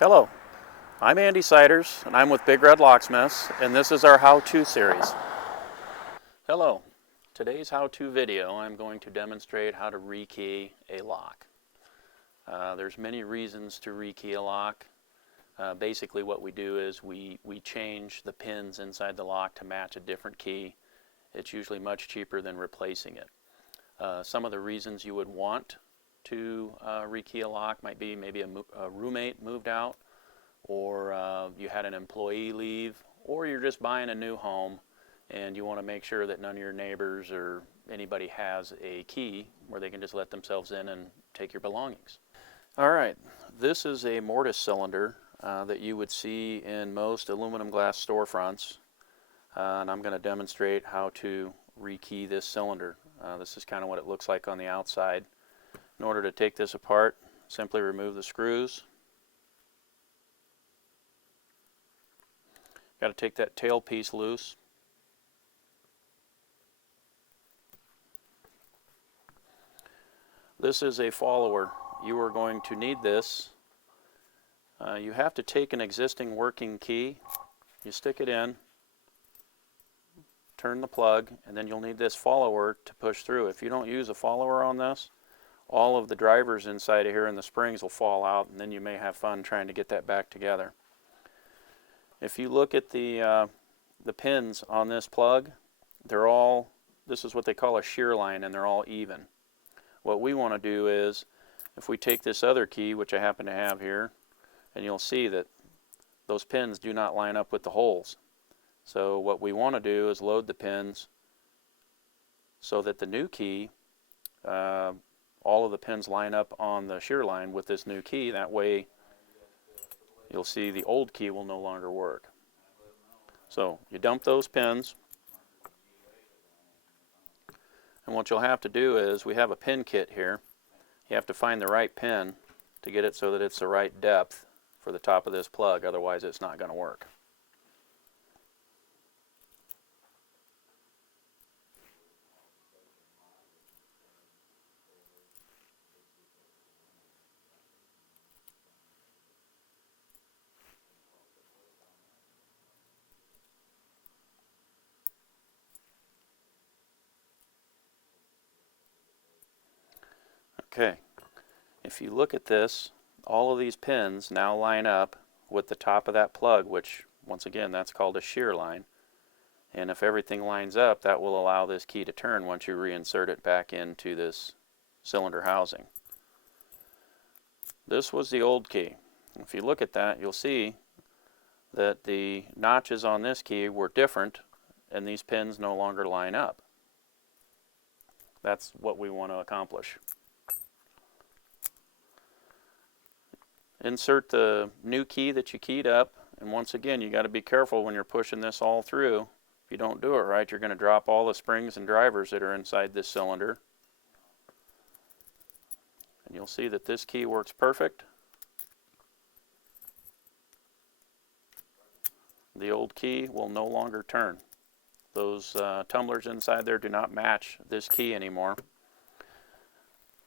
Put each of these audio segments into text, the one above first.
Hello, I'm Andy Siders, and I'm with Big Red Locksmiths, and this is our how-to series. Hello, today's how-to video I'm going to demonstrate how to rekey a lock. There's many reasons to rekey a lock. Basically what we do is we change the pins inside the lock to match a different key. It's usually much cheaper than replacing it. Some of the reasons you would want to rekey a lock might be maybe a roommate moved out, or you had an employee leave, or you're just buying a new home and you want to make sure that none of your neighbors or anybody has a key where they can just let themselves in and take your belongings. Alright, this is a mortise cylinder that you would see in most aluminum glass storefronts, and I'm going to demonstrate how to rekey this cylinder. This is kind of what it looks like on the outside. In order to take this apart, simply remove the screws. Got to take that tail piece loose. This is a follower. You are going to need this. You have to take an existing working key, you stick it in, turn the plug, and then you'll need this follower to push through. If you don't use a follower on this, all of the drivers inside of here and the springs will fall out, and then you may have fun trying to get that back together. If you look at the pins on this plug, this is what they call a shear line, and they're all even. What we want to do is, if we take this other key, which I happen to have here, and you'll see that those pins do not line up with the holes. So what we want to do is load the pins so that the new key, all of the pins line up on the shear line with this new key. That way you'll see the old key will no longer work. So you dump those pins, and what you'll have to do is, we have a pin kit here. You have to find the right pin to get it so that it's the right depth for the top of this plug, otherwise it's not going to work. Okay, if you look at this, all of these pins now line up with the top of that plug, which, once again, that's called a shear line. And if everything lines up, that will allow this key to turn once you reinsert it back into this cylinder housing. This was the old key. If you look at that, you'll see that the notches on this key were different, and these pins no longer line up. That's what we want to accomplish. Insert the new key that you keyed up, and once again, you got to be careful when you're pushing this all through. If you don't do it right, you're going to drop all the springs and drivers that are inside this cylinder. And you'll see that this key works perfect. The old key will no longer turn. Those tumblers inside there do not match this key anymore.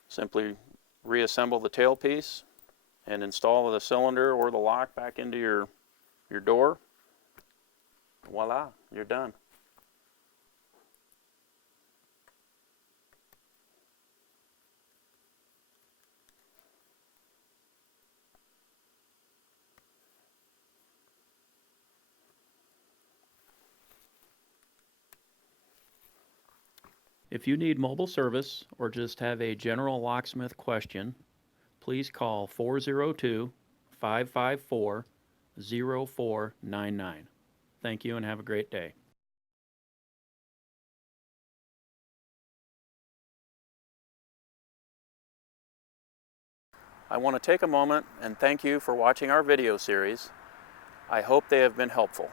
Simply reassemble the tailpiece and install the cylinder or the lock back into your door. Voila, you're done. If you need mobile service or just have a general locksmith question, please call 402-554-0499. Thank you and have a great day. I want to take a moment and thank you for watching our video series. I hope they have been helpful.